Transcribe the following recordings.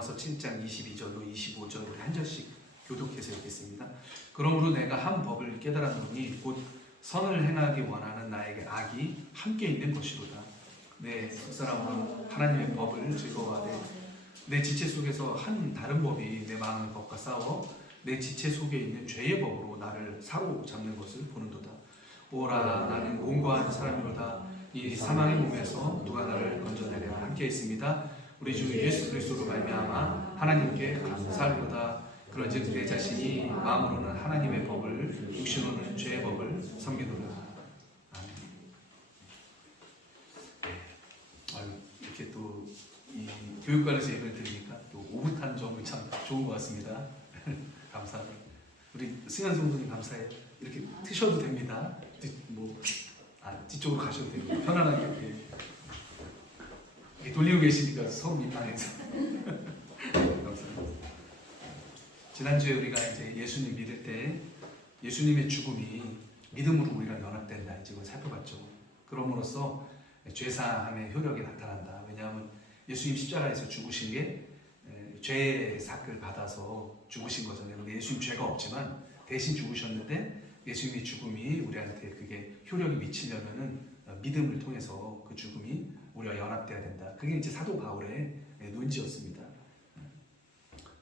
로마서 7장 22절로 25절 우리 한 절씩 교독해서 읽겠습니다. 그러므로 내가 한 법을 깨달았노니 곧 선을 행하기 원하는 나에게 악이 함께 있는 것이로다. 내 속사람으로 하나님의 법을 즐거워하되 내 지체 속에서 한 다른 법이 내 마음의 법과 싸워 내 지체 속에 있는 죄의 법으로 나를 사로잡는 것을 보는도다. 오라 나는 공고한 사람이로다. 이 사망의 몸에서 누가 나를 건져내려 함께 있습니다. 우리 주 예수 그리스도로 말미암아 하나님께 감사하리로다. 그런즉 내 자신이 마음으로는 하나님의 법을 육신으로는 죄의 법을 섬기노라. 아멘. 이렇게 또 이 교육관에서 예배를 드리니까 또 오붓한 점이 참 좋은 것 같습니다. 감사합니다. 우리 승현 성도님 감사해요. 이렇게 트셔도 됩니다. 뒤쪽으로 가셔도 됩니다. 편안하게 이렇게 돌리고 계시니까 서로 민망해서. 감사합니다. 지난주에 우리가 이제 예수님 믿을 때 예수님의 죽음이 믿음으로 우리가 연합된다 이걸 살펴봤죠. 그럼으로써 죄사함의 효력이 나타난다. 왜냐하면 예수님 십자가에서 죽으신 게 죄의 삭을 받아서 죽으신 거잖아요. 근데 예수님 죄가 없지만 대신 죽으셨는데 예수님의 죽음이 우리한테 그게 효력이 미치려면은 믿음을 통해서 그 죽음이 우리가 연합돼야 된다. 그게 이제 사도 바울의 논지였습니다.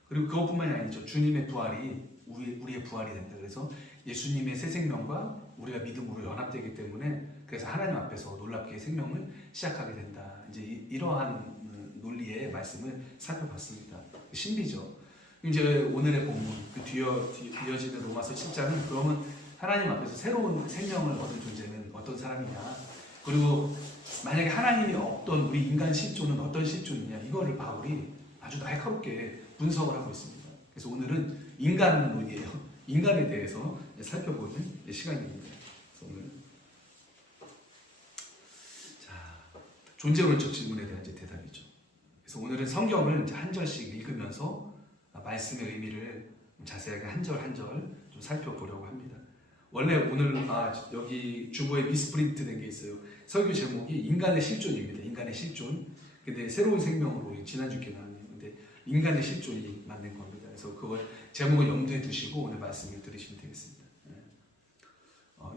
그리고 그것뿐만이 아니죠. 주님의 부활이 우리의 부활이 된다. 그래서 예수님의 새 생명과 우리가 믿음으로 연합되기 때문에 그래서 하나님 앞에서 놀랍게 생명을 시작하게 된다. 이제 이러한 논리의 말씀을 살펴봤습니다. 신비죠. 이제 오늘의 본문 그 뒤어지는 로마서 7장은 그러면 하나님 앞에서 새로운 생명을 얻은 존재는 어떤 사람이냐, 그리고 만약에 하나님이 없던 우리 인간 실존은 어떤 실존이냐, 이거를 바울이 아주 날카롭게 분석을 하고 있습니다. 그래서 오늘은 인간론이에요. 인간에 대해서 살펴보는 시간입니다. 그래서 오늘 존재론적 질문에 대한 대답이죠. 그래서 오늘은 성경을 한 절씩 읽으면서 말씀의 의미를 자세하게 한 절 한 절 좀 살펴보려고 합니다. 원래 오늘 여기 주보에 미스프린트 된 게 있어요. 설교 제목이 인간의 실존입니다. 인간의 실존. 근데 새로운 생명으로 지난주께 나왔네요. 근데 인간의 실존이 맞는 겁니다. 그래서 그걸 제목을 염두에 두시고 오늘 말씀을 들으시면 되겠습니다.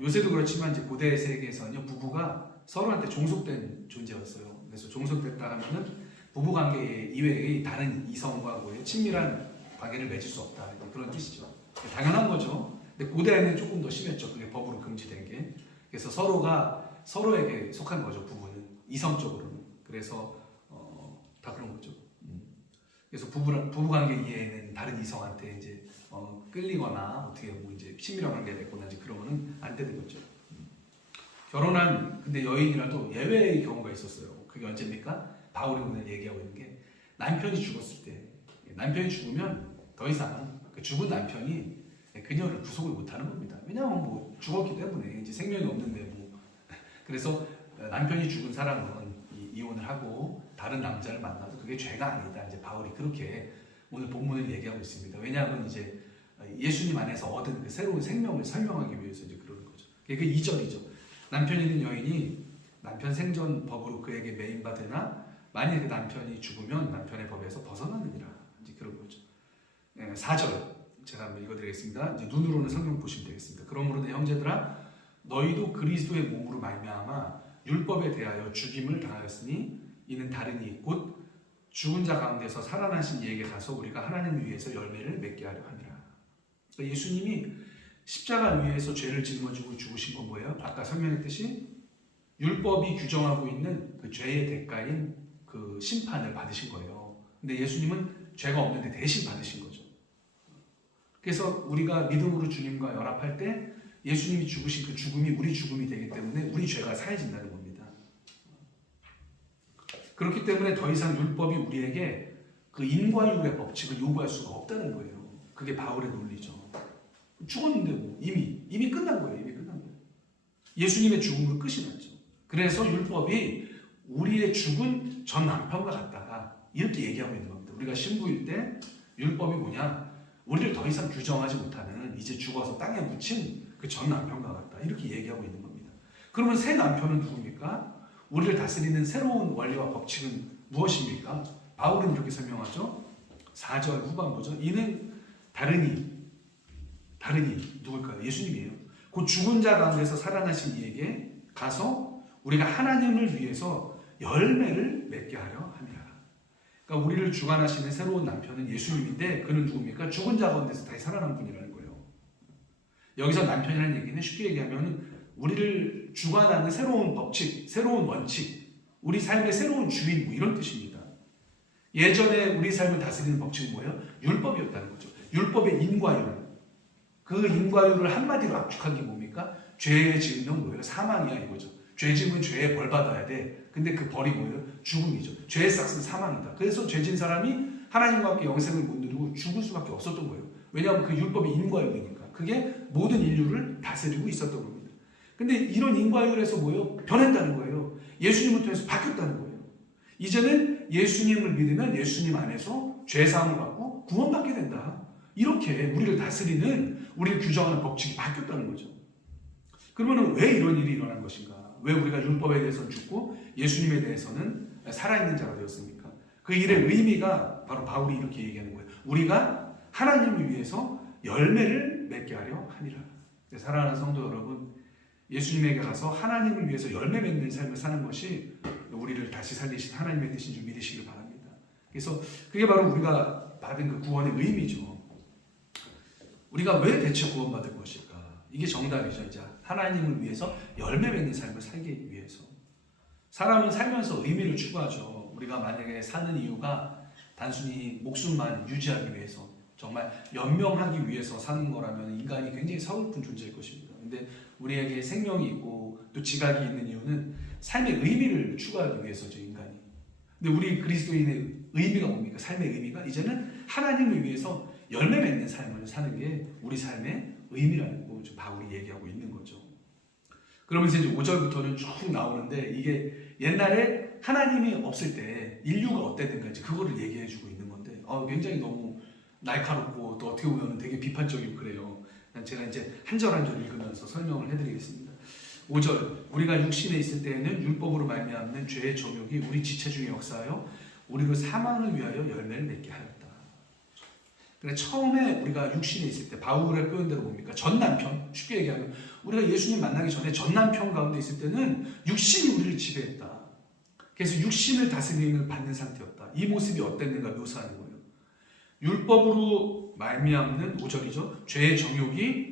요새도 그렇지만 이제 고대 세계에서는요, 부부가 서로한테 종속된 존재였어요. 그래서 종속됐다 하면은 부부 관계 이외의 다른 이성과 친밀한 관계를 맺을 수 없다, 그런 뜻이죠. 당연한 거죠. 근데 고대에는 조금 더 심했죠. 그게 법으로 금지된 게. 그래서 서로가 서로에게 속한 거죠. 부부는 이성적으로는. 그래서 다 그런 거죠. 그래서 부부 관계 이외에는 다른 이성한테 이제 끌리거나 어떻게 이제 친밀한 관계가 됐거나 이제 그러면은 안 되는 거죠. 결혼한 근데 여인이라도 예외의 경우가 있었어요. 그게 언제입니까? 바울이 오늘 얘기하고 있는 게 남편이 죽었을 때, 남편이 죽으면 더 이상 그 죽은 남편이 그녀를 구속을 못하는 겁니다. 왜냐하면 죽었기 때문에 이제 생명이 없는데 그래서 남편이 죽은 사람은 이혼을 하고 다른 남자를 만나도 그게 죄가 아니다. 이제 바울이 그렇게 오늘 본문을 얘기하고 있습니다. 왜냐하면 이제 예수님 안에서 얻은 그 새로운 생명을 설명하기 위해서 이제 그러는 거죠. 그게 2절이죠. 남편 있는 여인이 남편 생전 법으로 그에게 매인받으나 만일 그 남편이 죽으면 남편의 법에서 벗어나느니라. 이제 그런 거죠. 4절 제가 한번 읽어드리겠습니다. 이제 눈으로는 성경 보시면 되겠습니다. 그러므로 내 형제들아, 너희도 그리스도의 몸으로 말미암아 율법에 대하여 죽임을 당하였으니 이는 다르니 곧 죽은 자 가운데서 살아나신 이에게 가서 우리가 하나님을 위해서 열매를 맺게 하려 함이라. 그러니까 예수님이 십자가 위에서 죄를 짊어지고 죽으신 건 뭐예요? 아까 설명했듯이 율법이 규정하고 있는 그 죄의 대가인 그 심판을 받으신 거예요. 근데 예수님은 죄가 없는데 대신 받으신 거죠. 그래서 우리가 믿음으로 주님과 연합할 때 예수님이 죽으신 그 죽음이 우리 죽음이 되기 때문에 우리 죄가 사해진다는 겁니다. 그렇기 때문에 더 이상 율법이 우리에게 그 인과율의 법칙을 요구할 수가 없다는 거예요. 그게 바울의 논리죠. 죽었는데 이미 끝난 거예요. 이미 끝난 거예요. 예수님의 죽음으로 끝이 났죠. 그래서 율법이 우리의 죽은 전 남편과 같다가 이렇게 얘기하고 있는 겁니다. 우리가 신부일 때 율법이 뭐냐? 우리를 더 이상 규정하지 못하는 이제 죽어서 땅에 묻힌 그 전 남편과 같다. 이렇게 얘기하고 있는 겁니다. 그러면 새 남편은 누굽니까? 우리를 다스리는 새로운 원리와 법칙은 무엇입니까? 바울은 이렇게 설명하죠. 4절 후반부죠. 이는 다르니 누굴까요? 예수님이에요. 곧 죽은 자 가운데서 살아나신 이에게 가서 우리가 하나님을 위해서 열매를 맺게 하려 함이라. 그러니까 우리를 주관하시는 새로운 남편은 예수님인데 그는 누굽니까? 죽은 자 가운데서 다시 살아난 분이라는 거예요. 여기서 남편이라는 얘기는 쉽게 얘기하면 우리를 주관하는 새로운 법칙, 새로운 원칙, 우리 삶의 새로운 주인 뭐 이런 뜻입니다. 예전에 우리 삶을 다스리는 법칙은 뭐예요? 율법이었다는 거죠. 율법의 인과율. 그 인과율을 한마디로 압축한 게 뭡니까? 죄의 지으면 뭐예요? 사망이야 이거죠. 죄 지으면 죄에 벌 받아야 돼. 근데 그 벌이 뭐예요? 죽음이죠. 죄의 싹은 사망이다. 그래서 죄 지은 사람이 하나님과 함께 영생을 못 누리고 죽을 수밖에 없었던 거예요. 왜냐하면 그 율법이 인과율이니까. 그게 모든 인류를 다스리고 있었던 겁니다. 근데 이런 인과율에서 뭐예요? 변했다는 거예요. 예수님을 통해서 바뀌었다는 거예요. 이제는 예수님을 믿으면 예수님 안에서 죄사함을 받고 구원받게 된다. 이렇게 우리를 다스리는, 우리를 규정하는 법칙이 바뀌었다는 거죠. 그러면 왜 이런 일이 일어난 것인가? 왜 우리가 율법에 대해서는 죽고 예수님에 대해서는 살아있는 자가 되었습니까? 그 일의 의미가 바로 바울이 이렇게 얘기하는 거예요. 우리가 하나님을 위해서 열매를 맺게 하려 하니라. 사랑하는 성도 여러분, 예수님에게 가서 하나님을 위해서 열매 맺는 삶을 사는 것이 우리를 다시 살리신 하나님의 뜻인 줄 믿으시길 바랍니다. 그래서 그게 바로 우리가 받은 그 구원의 의미죠. 우리가 왜 대체 구원받을 것일까? 이게 정답이죠. 이제 하나님을 위해서 열매 맺는 삶을 살기 위해서. 사람은 살면서 의미를 추구하죠. 우리가 만약에 사는 이유가 단순히 목숨만 유지하기 위해서, 정말 연명하기 위해서 사는 거라면 인간이 굉장히 서글픈 존재일 것입니다. 근데 우리에게 생명이 있고 또 지각이 있는 이유는 삶의 의미를 추구하기 위해서죠, 인간이. 근데 우리 그리스도인의 의미가 뭡니까? 삶의 의미가 이제는 하나님을 위해서 열매 맺는 삶을 사는 게 우리 삶의 의미라는 거 바울이 얘기하고 있는 거죠. 그러면서 이제 5절부터는 쭉 나오는데 이게 옛날에 하나님이 없을 때 인류가 어땠는가 이제 그거를 얘기해주고 있는 건데 굉장히 너무 날카롭고 또 어떻게 보면 되게 비판적이고 그래요. 제가 이제 한 절 한 절 읽으면서 설명을 해드리겠습니다. 5절, 우리가 육신에 있을 때에는 율법으로 말미암는 죄의 정욕이 우리 지체 중에 역사하여 우리로 사망을 위하여 열매를 맺게 하였다. 그러니까 처음에 우리가 육신에 있을 때 바울의 표현대로 뭡니까? 전 남편, 쉽게 얘기하면 우리가 예수님 만나기 전에 전 남편 가운데 있을 때는 육신이 우리를 지배했다. 그래서 육신을 다스림을 받는 상태였다. 이 모습이 어땠는가 묘사하는 거예요. 율법으로 말미암는 5절이죠. 죄의 정욕이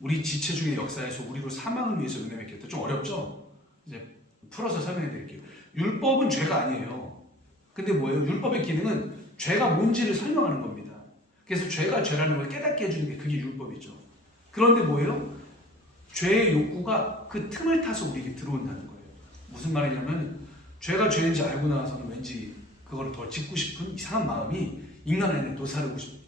우리 지체 중에 역사에서 우리로 사망을 위해서 열매 맺겠다. 좀 어렵죠? 이제 풀어서 설명해 드릴게요. 율법은 죄가 아니에요. 근데 뭐예요? 율법의 기능은 죄가 뭔지를 설명하는 겁니다. 그래서 죄가 죄라는 걸 깨닫게 해주는 게 그게 율법이죠. 그런데 뭐예요? 죄의 욕구가 그 틈을 타서 우리에게 들어온다는 거예요. 무슨 말이냐면 죄가 죄인지 알고 나서는 왠지 그걸 더 짓고 싶은 이상한 마음이 인간 안에 도사르고 싶고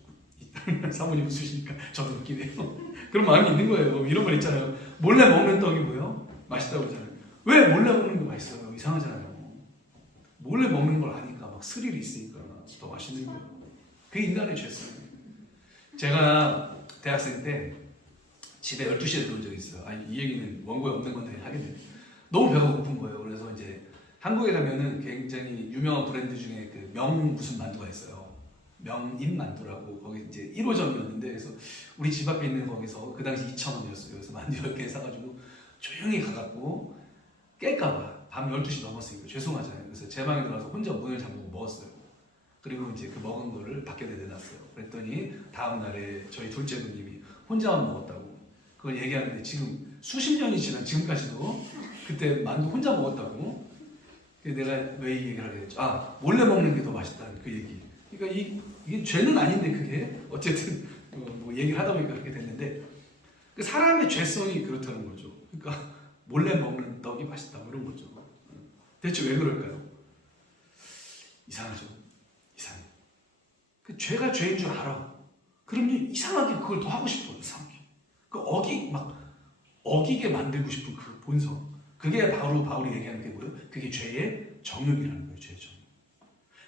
사모님 웃으시니까 저도 웃기네요. 그런 마음이 있는 거예요. 이런 말 있잖아요. 몰래 먹는 떡이 뭐예요? 맛있다고 하잖아요. 왜 몰래 먹는 게 맛있어요? 이상하잖아요. 몰래 먹는 걸 아니까 막 스릴이 있으니까 더 맛있는 거예요. 그게 인간의 죄성. 제가 대학생 때 집에 12시에 들어온 적이 있어요. 아니, 이 얘기는 원고에 없는 건데 하겠네. 너무 배가 고픈 거예요. 그래서 이제 한국에 가면은 굉장히 유명한 브랜드 중에 그 명 무슨 만두가 있어요. 명인 만두라고. 거기 이제 1호점이었는데 그래서 우리 집 앞에 있는 거기서 그 당시 2,000원이었어요. 그래서 만두 10개 사가지고 조용히 가갖고 깰까봐 밤 12시 넘었으니까 죄송하잖아요. 그래서 제 방에 들어가서 혼자 문을 잠그고 먹었어요. 그리고 이제 그 먹은 거를 밖에다 내놨어요. 그랬더니 다음날에 저희 둘째 누님이 혼자만 먹었다고 그걸 얘기하는데 지금 수십 년이 지난 지금까지도 그때 만두 혼자 먹었다고. 내가 왜 이 얘기를 하게 됐죠? 몰래 먹는 게 더 맛있다는 그 얘기. 그러니까 이게 죄는 아닌데 그게 어쨌든 뭐 얘기를 하다 보니까 그렇게 됐는데 그 사람의 죄성이 그렇다는 거죠. 그러니까 몰래 먹는 떡이 맛있다 뭐 이런 거죠. 대체 왜 그럴까요? 이상하죠. 이상해. 그 죄가 죄인 줄 알아. 그러면 이상하게 그걸 더 하고 싶어. 이상하게. 그 어기게 만들고 싶은 그 본성. 그게 바로 바울이 얘기하는 게 뭐예요? 그게 죄의 정욕이라는 거예요. 죄의 정욕.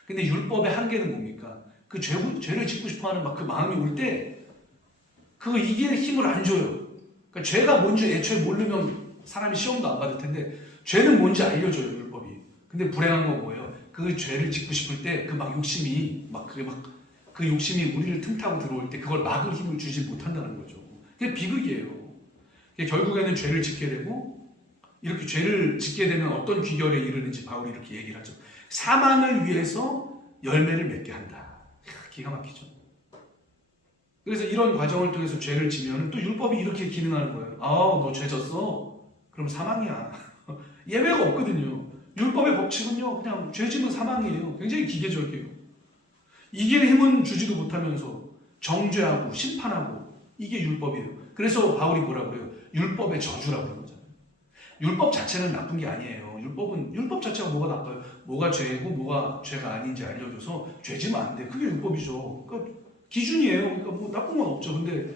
근데 율법의 한계는 뭡니까? 그 죄를 짓고 싶어하는 막 그 마음이 올 때 그거 이길 힘을 안 줘요. 그러니까 죄가 뭔지 애초에 모르면 사람이 시험도 안 받을 텐데 죄는 뭔지 알려줘요. 율법이. 근데 불행한 건 뭐예요? 그 죄를 짓고 싶을 때 그 막 욕심이 막 그게 막 그 욕심이 우리를 틈타고 들어올 때 그걸 막을 힘을 주지 못한다는 거죠. 그게 비극이에요. 결국에는 죄를 짓게 되고 이렇게 죄를 짓게 되면 어떤 귀결에 이르는지 바울이 이렇게 얘기를 하죠. 사망을 위해서 열매를 맺게 한다. 기가 막히죠. 그래서 이런 과정을 통해서 죄를 지면 또 율법이 이렇게 기능하는 거예요. 너 죄 졌어? 그럼 사망이야. 예외가 없거든요. 율법의 법칙은요, 그냥 죄 지면 사망이에요. 굉장히 기계적이에요. 이길 힘은 주지도 못하면서 정죄하고 심판하고 이게 율법이에요. 그래서 바울이 뭐라고 그래요? 율법의 저주라고 그러잖아요. 율법 자체는 나쁜 게 아니에요. 율법 자체가 뭐가 나빠요? 뭐가 죄고 뭐가 죄가 아닌지 알려줘서 죄 지면 안 돼. 그게 율법이죠. 그러니까 기준이에요. 그러니까 뭐 나쁜 건 없죠. 근데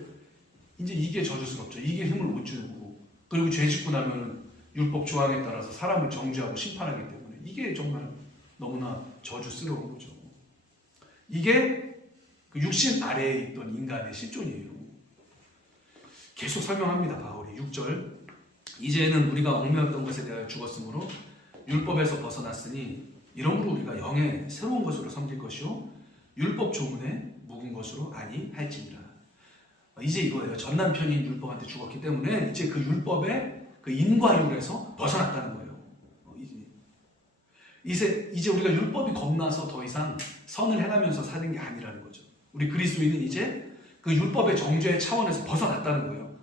이제 이게 저주스럽죠. 이게 힘을 못 주고 그리고 죄 짓고 나면 율법 조항에 따라서 사람을 정죄하고 심판하기 때문에 이게 정말 너무나 저주스러운 거죠. 이게 그 육신 아래에 있던 인간의 실존이에요. 계속 설명합니다. 바울이 6절 이제는 우리가 얽매였던 것에 대하여 죽었으므로 율법에서 벗어났으니 이러므로 우리가 영의 새로운 것으로 섬길 것이요 율법 조문에 묵은 것으로 아니할지니라. 이제 이거예요. 전 남편인 율법한테 죽었기 때문에 이제 그 율법의 그 인과율에서 벗어났다는 거예요. 이제 우리가 율법이 겁나서 더 이상 선을 행하면서 사는 게 아니라는 거죠. 우리 그리스도인은 이제 그 율법의 정죄의 차원에서 벗어났다는 거예요.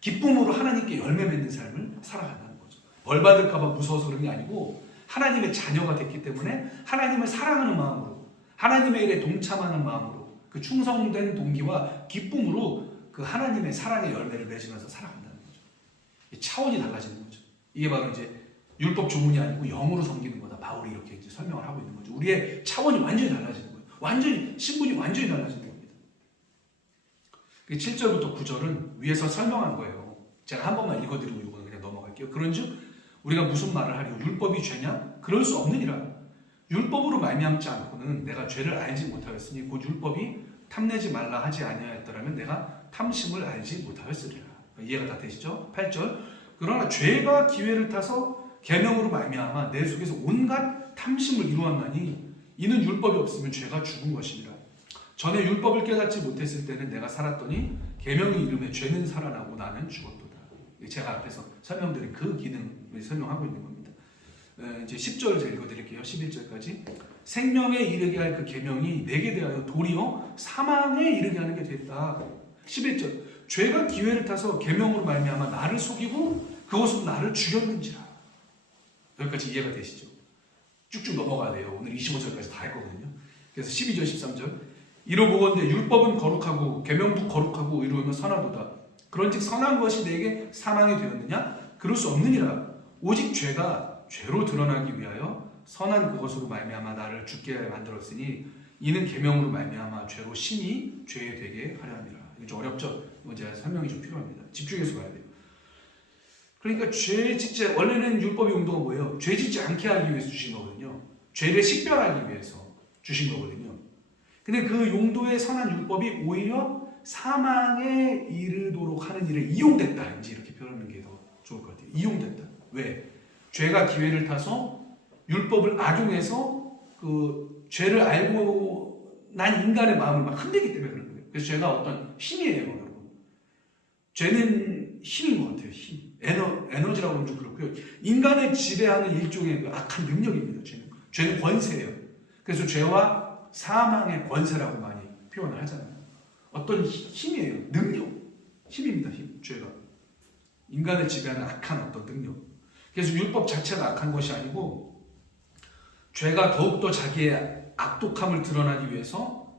기쁨으로 하나님께 열매 맺는 삶을 살아간다는 거죠. 벌 받을까 봐 무서워서 그런 게 아니고 하나님의 자녀가 됐기 때문에 하나님을 사랑하는 마음으로 하나님의 일에 동참하는 마음으로 그 충성된 동기와 기쁨으로 그 하나님의 사랑의 열매를 맺으면서 살아간다는 거죠. 차원이 달라지는 거죠. 이게 바로 이제 율법 조문이 아니고 영으로 섬기는 거다. 바울이 이렇게 이제 설명을 하고 있는 거죠. 우리의 차원이 완전히 달라지는 거예요. 완전히 신분이 완전히 달라지는 겁니다. 7절부터 9절은 위에서 설명한 거예요. 제가 한 번만 읽어드리고 이거는 그냥 넘어갈게요. 그런즉 우리가 무슨 말을 하리요? 율법이 죄냐? 그럴 수 없느니라. 율법으로 말미암지 않고는 내가 죄를 알지 못하였으니 곧 율법이 탐내지 말라 하지 아니하였더라면 내가 탐심을 알지 못하였으리라. 이해가 다 되시죠? 8절 그러나 죄가 기회를 타서 계명으로 말미암아 내 속에서 온갖 탐심을 이루었나니 이는 율법이 없으면 죄가 죽은 것이니라. 전에 율법을 깨닫지 못했을 때는 내가 살았더니 계명이 이름에 죄는 살아나고 나는 죽었도다. 제가 앞에서 설명드린 그 기능을 설명하고 있는 겁니다. 이제 10절 제가 읽어드릴게요. 11절까지 생명에 이르게 할 그 계명이 내게 대하여 도리어 사망에 이르게 하는 게 됐다. 11절 죄가 기회를 타서 계명으로 말미암아 나를 속이고 그것으로 나를 죽였는지라. 여기까지 이해가 되시죠? 쭉쭉 넘어가야 돼요. 오늘 25절까지 다 했거든요. 그래서 12절 13절 이러보건대 율법은 거룩하고 계명도 거룩하고 의로우면 선하도다. 그런즉 선한 것이 내게 사망이 되었느냐? 그럴 수 없느니라. 오직 죄가 죄로 드러나기 위하여 선한 그것으로 말미암아 나를 죽게 만들었으니 이는 계명으로 말미암아 죄로 심히 죄에 되게 하려 함이라. 이거 좀 어렵죠? 이거 제가 설명이 좀 필요합니다. 집중해서 봐야 돼요. 그러니까 죄 짓지 원래는 율법의 용도가 뭐예요? 죄 짓지 않게 하기 위해서 주신 거거든요. 죄를 식별하기 위해서 주신 거거든요. 근데 그 용도의 선한 율법이 오히려 사망에 이르도록 하는 일에 이용됐다. 이제 이렇게 표현하는 게 더 좋을 것 같아요. 이용됐다. 왜? 죄가 기회를 타서 율법을 악용해서 그 죄를 알고 난 인간의 마음을 막 흔들기 때문에 그런 거예요. 그래서 죄가 어떤 힘이에요, 여러분. 죄는 힘인 것 같아요. 힘. 에너지라고 하면 좀 그렇고요. 인간을 지배하는 일종의 그 악한 능력입니다. 죄는 권세예요. 그래서 죄와 사망의 권세라고 많이 표현을 하잖아요. 어떤 힘이에요. 능력. 힘입니다. 힘. 죄가. 인간을 지배하는 악한 어떤 능력. 그래서 율법 자체가 악한 것이 아니고 죄가 더욱더 자기의 악독함을 드러나기 위해서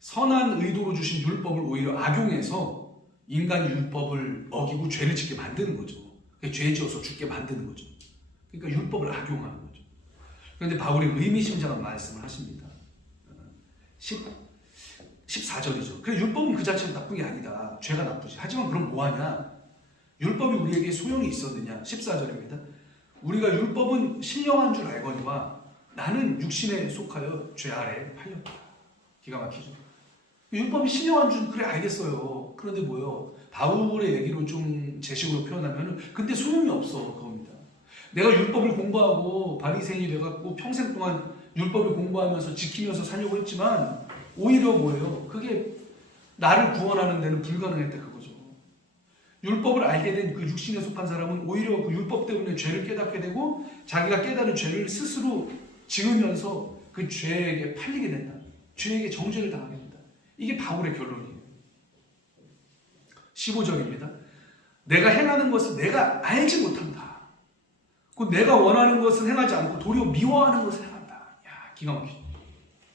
선한 의도로 주신 율법을 오히려 악용해서 인간이 율법을 어기고 죄를 짓게 만드는 거죠. 죄 지어서 죽게 만드는 거죠. 그러니까 율법을 악용하는 거죠. 그런데 바울이 의미심장한 말씀을 하십니다. 14절이죠. 그래 율법은 그 자체는 나쁜 게 아니다. 죄가 나쁘지. 하지만 그럼 뭐하냐? 율법이 우리에게 소용이 있었느냐? 14절입니다. 우리가 율법은 신령한 줄 알거니와 나는 육신에 속하여 죄 아래에 팔렸다. 기가 막히죠. 율법이 신령한 줄 그래 알겠어요. 그런데 뭐요? 바울의 얘기로 좀 제식으로 표현하면 근데 소용이 없어 그겁니다. 내가 율법을 공부하고 바리새인이 돼갖고 평생 동안 율법을 공부하면서 지키면서 살려고 했지만 오히려 뭐예요? 그게 나를 구원하는 데는 불가능했다 그거죠. 율법을 알게 된 그 육신에 속한 사람은 오히려 그 율법 때문에 죄를 깨닫게 되고 자기가 깨달은 죄를 스스로 지으면서 그 죄에게 팔리게 된다. 죄에게 정죄를 당하게 된다. 이게 바울의 결론이에요. 15절입니다. 내가 행하는 것을 내가 알지 못한다. 그 내가 원하는 것은 행하지 않고 도리어 미워하는 것을 행한다. 야, 기가 막히죠.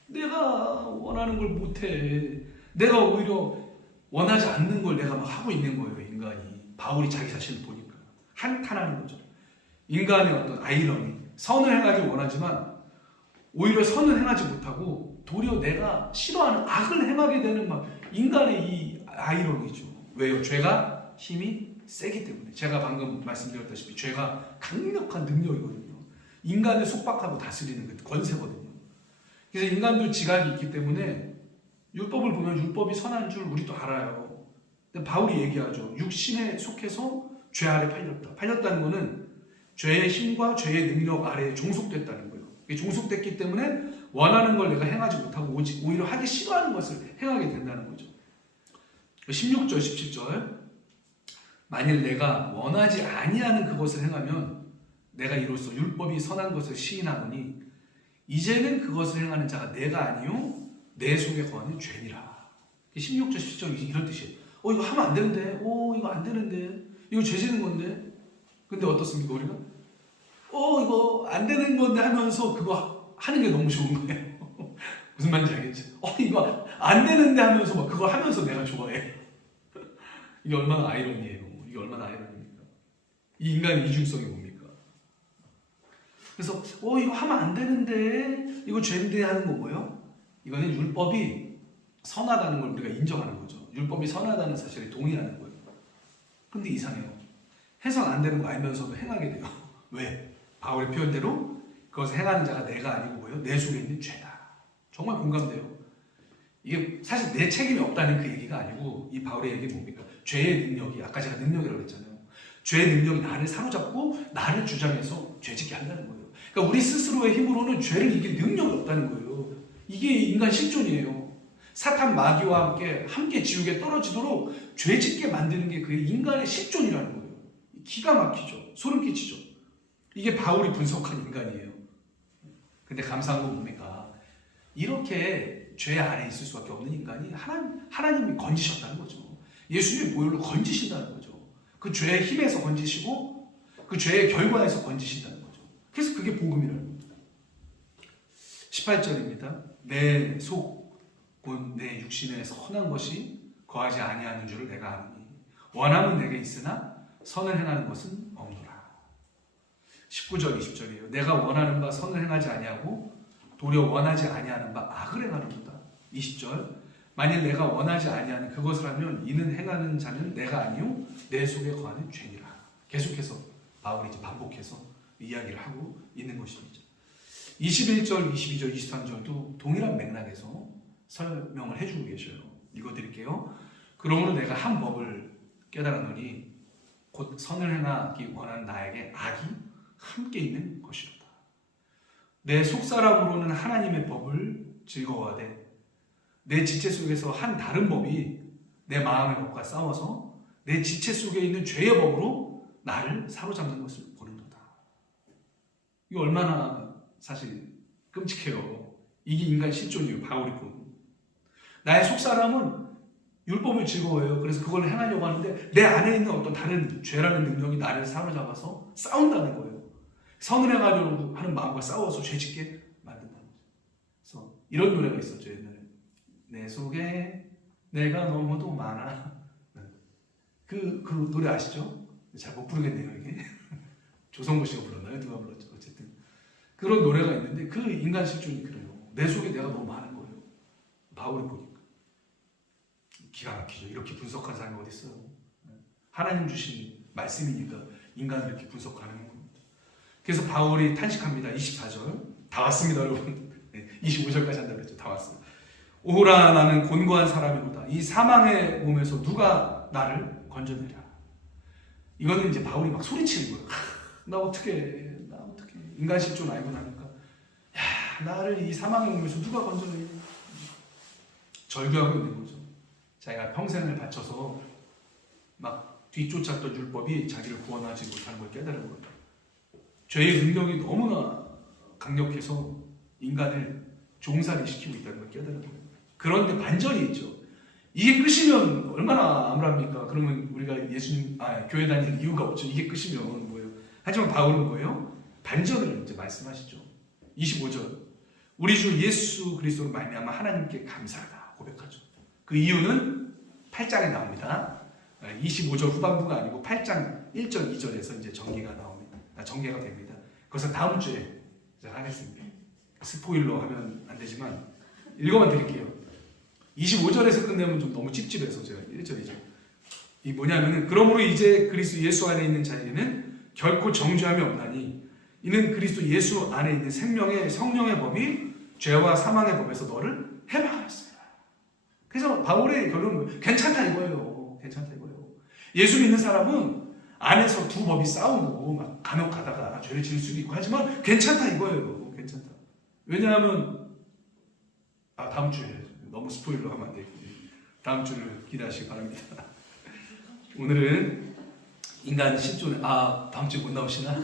내가 원하는 걸 못해. 내가 오히려 원하지 않는 걸 내가 막 하고 있는 거예요, 인간이. 바울이 자기 자신을 보니까 한탄하는 거죠. 인간의 어떤 아이러니, 선을 행하기 원하지만 오히려 선을 행하지 못하고 도리어 내가 싫어하는 악을 행하게 되는 막 인간의 이 아이러니죠. 왜요? 죄가 힘이 세기 때문에. 제가 방금 말씀드렸다시피 죄가 강력한 능력이거든요. 인간을 속박하고 다스리는 그 권세거든요. 그래서 인간도 지각이 있기 때문에 율법을 보면 율법이 선한 줄 우리도 알아요. 근데 바울이 얘기하죠. 육신에 속해서 죄 아래 팔렸다. 팔렸다는 것은 죄의 힘과 죄의 능력 아래에 종속됐다는 거예요. 종속됐기 때문에 원하는 걸 내가 행하지 못하고 오히려 하기 싫어하는 것을 행하게 된다는 거죠. 16절, 17절 만일 내가 원하지 아니하는 그것을 행하면 내가 이로써 율법이 선한 것을 시인하노니 이제는 그것을 행하는 자가 내가 아니요 내 속에 거하는 죄니라. 16절, 17절이 이런 뜻이에요. 이거 하면 안 되는데, 이거 안 되는데, 이거 죄 지는 건데. 근데 어떻습니까, 우리가? 이거 안 되는 건데 하면서 그거 하는 게 너무 좋은 거예요. 무슨 말인지 알겠죠? 이거 안 되는데 하면서 막 그거 하면서 내가 좋아해. 이게 얼마나 아이러니예요. 이게 얼마나 아이러니입니까? 이 인간의 이중성이 뭡니까? 그래서, 이거 하면 안 되는데, 이거 죄인데 하는 거 뭐예요? 이거는 율법이 선하다는 걸 우리가 인정하는 거죠. 율법이 선하다는 사실에 동의하는 거예요. 근데 이상해요. 해선 안 되는 거 알면서도 행하게 돼요. 왜? 바울의 표현대로 그것을 행하는 자가 내가 아니고 뭐예요? 내 속에 있는 죄다. 정말 공감돼요. 이게 사실 내 책임이 없다는 그 얘기가 아니고 이 바울의 얘기는 뭡니까? 죄의 능력이, 아까 제가 능력이라고 했잖아요. 죄의 능력이 나를 사로잡고 나를 주장해서 죄짓게 한다는 거예요. 그러니까 우리 스스로의 힘으로는 죄를 이길 능력이 없다는 거예요. 이게 인간 실존이에요. 사탄 마귀와 함께 지옥에 떨어지도록 죄짓게 만드는 게 그 인간의 실존이라는 거예요. 기가 막히죠. 소름 끼치죠. 이게 바울이 분석한 인간이에요. 근데 감사한 건 뭡니까? 이렇게 죄 아래 있을 수밖에 없는 인간이 하나님이 건지셨다는 거죠. 예수님의 보혈로 건지신다는 거죠. 그 죄의 힘에서 건지시고 그 죄의 결과에서 건지신다는 거죠. 그래서 그게 복음이라는 겁니다. 18절입니다. 내 속 곧 내 육신에 선한 것이 거하지 아니하는 줄을 내가 아노니 원함은 내게 있으나 선을 행하는 것은 없노라. 19절 20절이에요. 내가 원하는 바 선을 행하지 아니하고 도리어 원하지 아니하는 바 악을 행하는도다. 20절 만일 내가 원하지 아니하는 그것을 하면 이는 행하는 자는 내가 아니요 내 속에 거하는 죄니라. 계속해서 바울이 이제 반복해서 이야기를 하고 있는 것입니다. 21절, 22절, 23절도 동일한 맥락에서 설명을 해주고 계셔요. 읽어드릴게요. 그러므로 내가 한 법을 깨달았노니 곧 선을 행하기 원하는 나에게 악이 함께 있는 것이로다. 내 속사람으로는 하나님의 법을 즐거워하되 내 지체 속에서 한 다른 법이 내 마음의 법과 싸워서 내 지체 속에 있는 죄의 법으로 나를 사로잡는 것을 보는도다. 이거 얼마나 사실 끔찍해요. 이게 인간 실존이에요. 바울이 본. 나의 속사람은 율법을 즐거워해요. 그래서 그걸 행하려고 하는데 내 안에 있는 어떤 다른 죄라는 능력이 나를 사로잡아서 싸운다는 거예요. 선을 행하려고 하는 마음과 싸워서 죄짓게 만든다는 거죠. 그래서 이런 노래가 있었죠. 옛날에. 내 속에 내가 너무도 많아. 그 노래 아시죠? 잘 못 부르겠네요. 이게. 조성모 씨가 불렀나요? 누가 불렀죠? 어쨌든 그런 노래가 있는데 그 인간 실존이 그래요. 내 속에 내가 너무 많은 거예요. 바울이 보니까 기가 막히죠. 이렇게 분석한 사람이 어디 있어요? 하나님 주신 말씀이니까 인간을 이렇게 분석하는 겁니다. 그래서 바울이 탄식합니다. 24절 다 왔습니다, 여러분. 25절까지 한다고 그랬죠. 다 왔습니다. 오호라 나는 곤고한 사람이로다. 이 사망의 몸에서 누가 나를 건져내랴. 이거는 이제 바울이 막 소리치는 거예요. 나 어떻게 인간 실존 알고 나니까 야 나를 이 사망의 몸에서 누가 건져내냐. 절규하고 있는 거죠. 자기가 평생을 바쳐서 막 뒤쫓았던 율법이 자기를 구원하지 못하는 걸 깨달은 거예요. 죄의 능력이 너무나 강력해서 인간을 종살이 시키고 있다는 걸 깨달은 거예요. 그런데 반전이 있죠. 이게 끝이면 얼마나 암울합니까? 그러면 우리가 교회 다니는 이유가 없죠. 이게 끝이면 뭐예요? 하지만 바울은 뭐예요? 반전을 이제 말씀하시죠. 25절. 우리 주 예수 그리스도로 말미암아 하나님께 감사하다 고백하죠. 그 이유는 8장에 나옵니다. 25절 후반부가 아니고 8장 1절 2절에서 이제 전개가 나옵니다. 전개가 됩니다. 그것은 다음 주에 하겠습니다. 스포일러 하면 안 되지만 읽어만 드릴게요. 25절에서 끝내면 좀 너무 찝찝해서 제가 1절이죠. 이 뭐냐면은 그러므로 이제 그리스도 예수 안에 있는 자에게는 결코 정죄함이 없나니 이는 그리스도 예수 안에 있는 생명의 성령의 법이 죄와 사망의 법에서 너를 해방하였습니다. 그래서 바울의 결론은 괜찮다 이거예요. 괜찮다 이거예요. 예수 믿는 사람은 안에서 두 법이 싸우고 막 감옥 가다가 죄를 지을 수도 있고 하지만 괜찮다 이거예요. 괜찮다. 왜냐하면 다음 주에 너무 스포일러 하면 안 되고 다음 주를 기대하시기 바랍니다. 오늘은 인간 10조는 다음 주에 못 나오시나?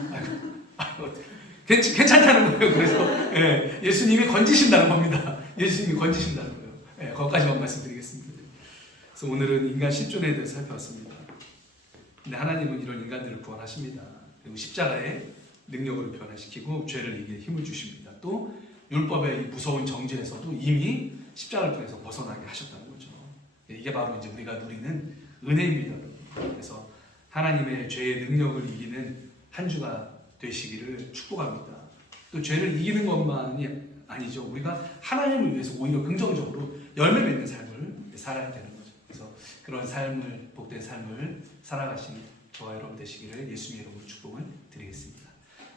괜찮다는 거예요. 그래서 예수님이 건지신다는 겁니다. 예수님이 건지신다는 거예요. 거기까지만 말씀드리겠습니다. 그래서 오늘은 인간 10조에 대해서 살펴봤습니다. 근데 하나님은 이런 인간들을 구원하십니다. 그리고 십자가의 능력으로 변화시키고 죄를 이길 힘을 주십니다. 또 율법의 이 무서운 정죄에서도 이미 십자가를 통해서 벗어나게 하셨다는 거죠. 이게 바로 이제 우리가 누리는 은혜입니다. 그래서 하나님의 죄의 능력을 이기는 한 주가 되시기를 축복합니다. 또 죄를 이기는 것만이 아니죠. 우리가 하나님을 위해서 오히려 긍정적으로 열매 맺는 삶을 살아야 되는 거죠. 그래서 그런 삶을, 복된 삶을 살아가시는 저와 여러분 되시기를 예수님의 이름으로 축복을 드리겠습니다.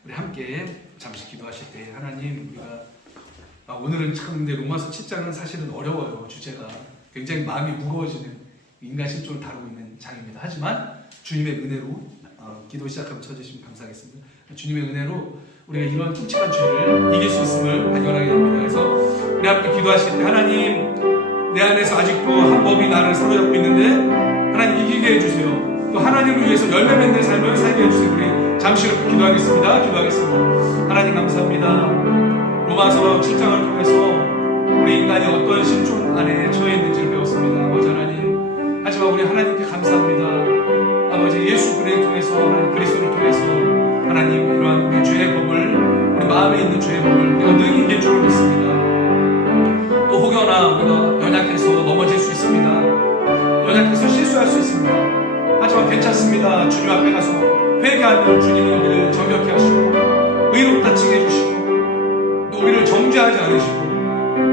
우리 함께 잠시 기도하실 때 하나님 우리가 오늘은 참 근데 로마서 7장은 사실은 어려워요. 주제가 굉장히 마음이 무거워지는 인간 실존을 다루고 있는 장입니다. 하지만 주님의 은혜로 기도 시작하면 쳐주시면 감사하겠습니다. 주님의 은혜로 우리가 이런 끔찍한 죄를 이길 수 있음을 발견하게 됩니다. 그래서 우리 함께 기도하실 때 하나님 내 안에서 아직도 한 법이 나를 사로잡고 있는데 하나님 이기게 해주세요. 또 하나님을 위해서 열매 맺는 삶을 살게 해주세요. 우리 잠시 후 기도하겠습니다. 하나님 감사합니다. 로마서 7장을 통해서 우리 인간이 어떤 신존 안에 처해 있는지를 배웠습니다. 아버지 하나님, 하지만 우리 하나님께 감사합니다. 아버지 예수 그리스도를 통해서 그리스도를 통해서 하나님 이러한 우리 죄의 법을 우리 마음에 있는 죄의 법을 우리가 능히 이길 줄을 믿습니다. 또 혹여나 우리가 연약해서 넘어질 수 있습니다. 연약해서 실수할 수 있습니다. 하지만 괜찮습니다. 주님 앞에 가서 회개하면 주님은 우리를 정결케 하시고 의롭다 치게 해주시고 우리를 정죄하지 않으시고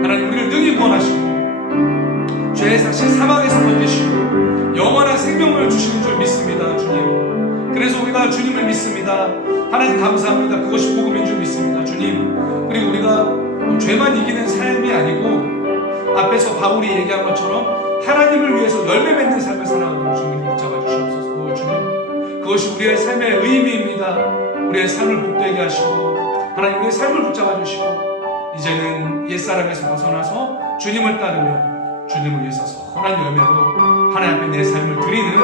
하나님 우리를 능히 구원하시고 죄의 삭신 사망에서 건지시고 영원한 생명을 주시는 줄 믿습니다. 주님 그래서 우리가 주님을 믿습니다. 하나님 감사합니다. 그것이 복음인 줄 믿습니다. 주님 그리고 우리가 죄만 이기는 삶이 아니고 앞에서 바울이 얘기한 것처럼 하나님을 위해서 열매 맺는 삶을 살아가는 주님 붙잡아 주시옵소서. 주님 그것이 우리의 삶의 의미입니다. 우리의 삶을 복되게 하시고 하나님 우리의 삶을 붙잡아 주시고 이제는 옛사람에서 벗어나서 주님을 따르며 주님을 위해서 선한 열매로 하나님 앞에 내 삶을 드리는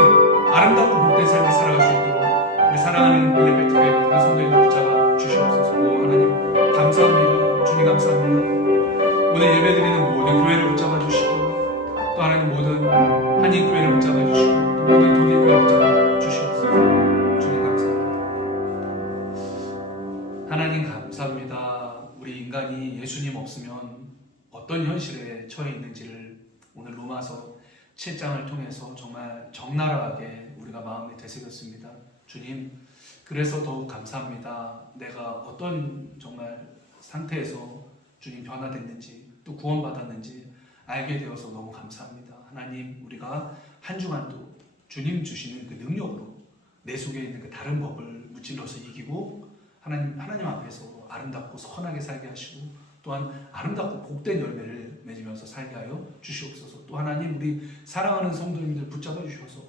아름답고 복된 삶을 살아갈 수 있도록 우리 사랑하는 엘리베이터의 모든 성도님을 붙잡아 주시옵소서. 하나님 감사합니다. 주님 감사합니다. 오늘 예배드리는 모든 교회를 붙잡아 주시고 또 하나님 모든 한인 교회를 붙잡아 주시고 또 모든 독일 교회를 붙잡아 주시옵소서. 주님 감사합니다. 하나님 감사합니다. 우리 인간이 예수님 없으면 어떤 현실에 처해 있는지를 오늘 로마서 7장을 통해서 정말 적나라하게 우리가 마음에 되새겼습니다. 주님, 그래서 더욱 감사합니다. 내가 어떤 정말 상태에서 주님 변화됐는지 또 구원받았는지 알게 되어서 너무 감사합니다. 하나님, 우리가 한 주간도 주님 주시는 그 능력으로 내 속에 있는 그 다른 법을 무찔러서 이기고 하나님 앞에서 아름답고 선하게 살게 하시고 또한 아름답고 복된 열매를 맺으면서 살게 하여 주시옵소서. 또 하나님 우리 사랑하는 성도님들 붙잡아 주셔서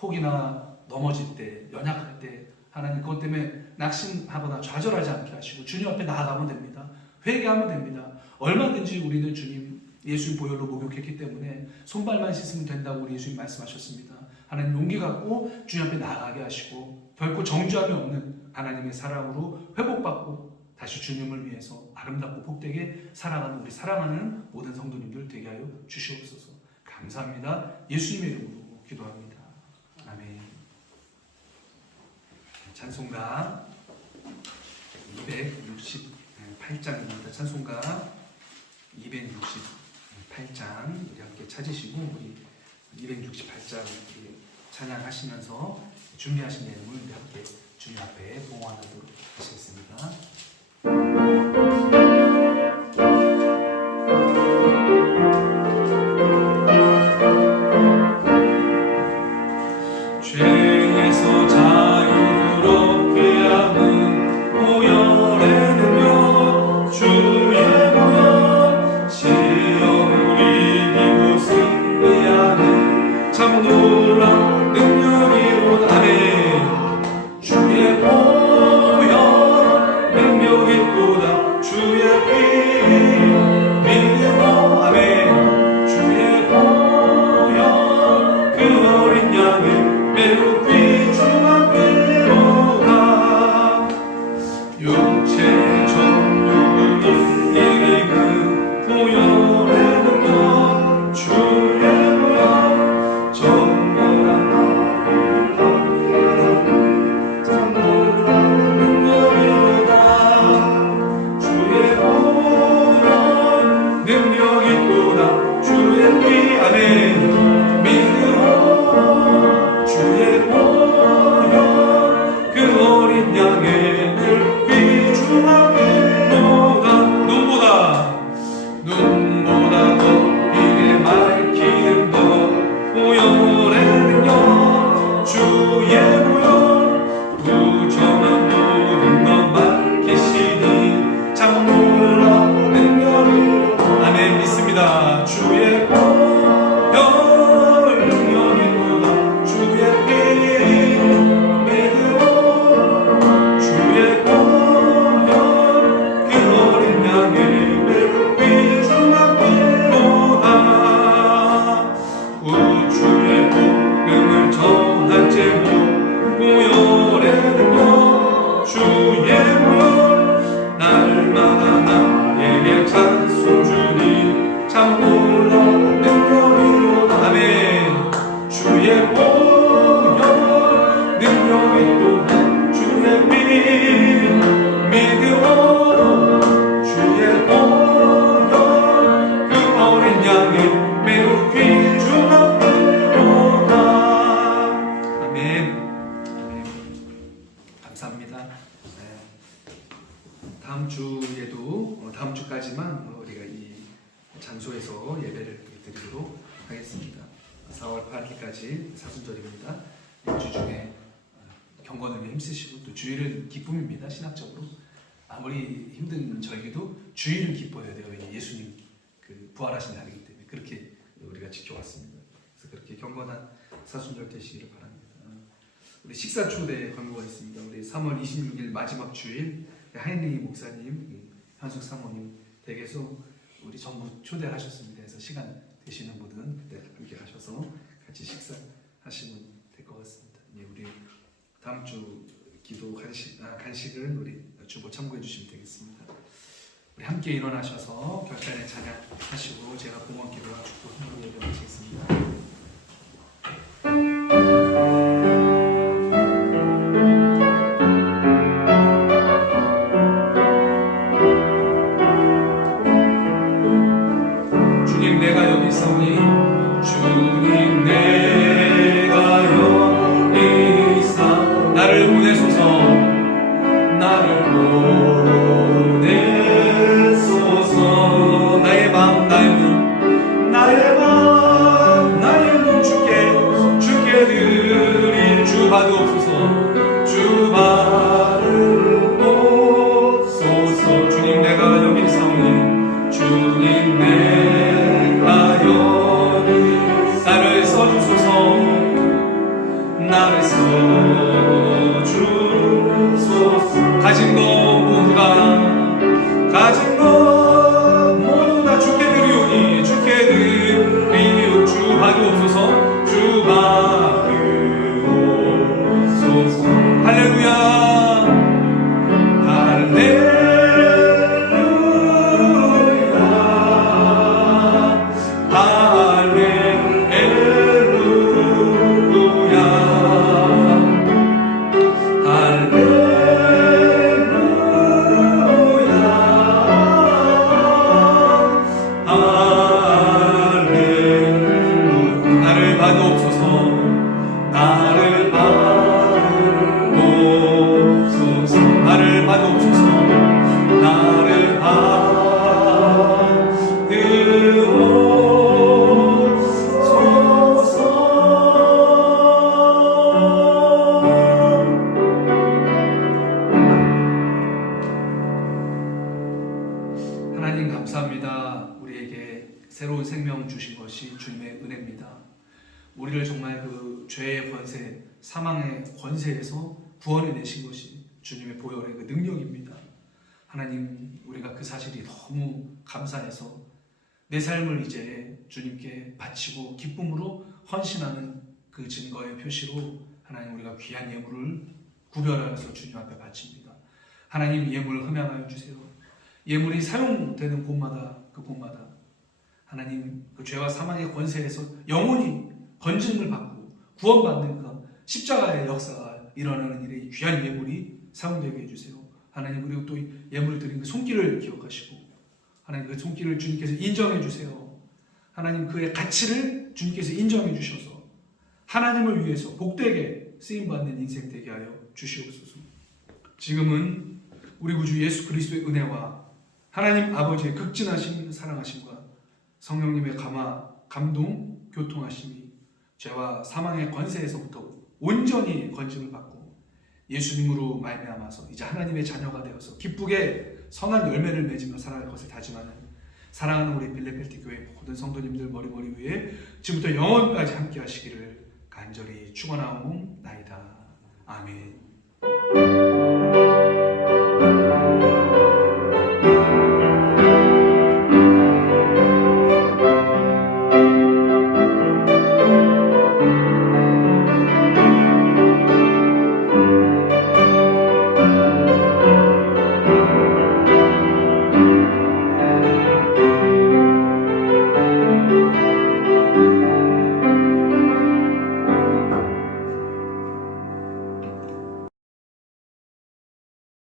혹이나 넘어질 때 연약할 때 하나님 그것 때문에 낙심하거나 좌절하지 않게 하시고 주님 앞에 나아가면 됩니다. 회개하면 됩니다. 얼마든지 우리는 주님 예수님 보혈로 목욕했기 때문에 손발만 씻으면 된다고 우리 예수님 말씀하셨습니다. 하나님 용기 갖고 주님 앞에 나아가게 하시고 결코 정죄함이 없는 하나님의 사랑으로 회복받고 다시 주님을 위해서 아름답고 복되게 살아가는 우리 사랑하는 모든 성도님들 되게 하여 주시옵소서. 감사합니다. 예수님의 이름으로 기도합니다. 아멘. 찬송가 268장입니다. 찬송가 268장 우리 함께 찾으시고 우리 268장 찬양하시면서 준비하신 내용을 우리 함께 주님 앞에 봉헌하도록 하시겠습니다. 죄에서 자유롭게 하는 보혈의 능력 주의 보혈 시험을 이기고 승리하는 참 놀라운 능력이로다. 아멘. 주의 보혈 능력 있도다. 주의 피 믿음으로 아멘. 주의 보혈 그 어린 양을 매우 귀중한 필요가 육체의 정욕을 이기는 보혈의 능력 주의 보혈 정결한 나를 함께하는 참놀라운 능력이로다. 주의 보혈 능력 있도다. 주의 피 아멘. 믿음으로 주의 보혈 그 어린 양의 귀중한 필요다. 눈보다 더 이게 밝히는 것 보혈의 능력 주의 보혈 부정한 모든 것 밝히시니 참 놀라운 능력을 아멘 믿습니다. 주의 보혈 능력이로다. 주의 피 믿음으로 주의 보혈 그 어린 양의 매우 귀중한 필요다. 우주의 복음을 전할 제목 보혈의 능력 주의 보혈 날마다 나에게 찬송 주니 참 놀라운 능력이로다. 아멘. 주의 보혈 능력이 또한 주의 피 믿음으로 주의 보혈 그 어린 양의 매우 귀중한 필요다. 아멘. 아멘. 감사합니다. 다음 주에도 다음 주까지만 우리가 이 장소에서 예배를 드리도록 하겠습니다. 4월 8일까지 사순절입니다. 일주 중에 경건을 위해 힘쓰시고 또 주일은 기쁨입니다. 신학적으로 아무리 힘든 절기도 주일은 기뻐해야 돼요. 예수님 그 부활하신 날이기 때문에 그렇게 우리가 지켜왔습니다. 그래서 그렇게 경건한 사순절 되시기를 바랍니다. 우리 식사 초대 광고가 있습니다. 우리 3월 26일 마지막 주일 하인리 목사님, 현숙 사모님 댁에서 우리 전부 초대하셨습니다. 그래서 시간 되시는 분은 그때 함께 가셔서 같이 식사하시면 될 것 같습니다. 우리 다음 주 기도 간식은 우리 주보 참고해 주시면 되겠습니다. 우리 함께 일어나셔서 결단의 찬양하시고 제가 공원 기도와 축복 함께 예배하시겠습니다. 주님 내가 여기 있사 나를 보내소서 나를 보내소서 나의 밤 나의 눈 주께 드릴 주 받으옵소서 주 받으옵소서 주님 내가 여기 있사오니 주님 내가 여기 나를 써주소서 나를 써주소서 가진 것 모두 다 은혜입니다. 우리를 정말 그 죄의 권세, 사망의 권세에서 구원해 내신 것이 주님의 보혈의 그 능력입니다. 하나님, 우리가 그 사실이 너무 감사해서 내 삶을 이제 주님께 바치고 기쁨으로 헌신하는 그 증거의 표시로 하나님, 우리가 귀한 예물을 구별하여서 주님 앞에 바칩니다. 하나님, 예물을 흠양하여 주세요. 예물이 사용되는 곳마다 그 곳마다 하나님, 그 죄와 사망의 권세에서 영원히 건짐을 받고 구원받는 그 십자가의 역사가 일어나는 일에 귀한 예물이 사용되게 해주세요. 하나님, 그리고 또 예물 드린 그 손길을 기억하시고 하나님, 그 손길을 주님께서 인정해 주세요. 하나님, 그의 가치를 주님께서 인정해 주셔서 하나님을 위해서 복되게 쓰임받는 인생 되게 하여 주시옵소서. 지금은 우리 구주 예수 그리스도의 은혜와 하나님 아버지의 극진하신 사랑하심과 성령님의 감동, 교통하심이 죄와 사망의 권세에서부터 온전히 건짐을 받고 예수님으로 말미암아서 이제 하나님의 자녀가 되어서 기쁘게 선한 열매를 맺으며 살아갈 것을 다짐하는 사랑하는 우리 빌레펠티 교회 모든 성도님들 머리 위에 지금부터 영원까지 함께 하시기를 간절히 축원하옵나이다. 아멘.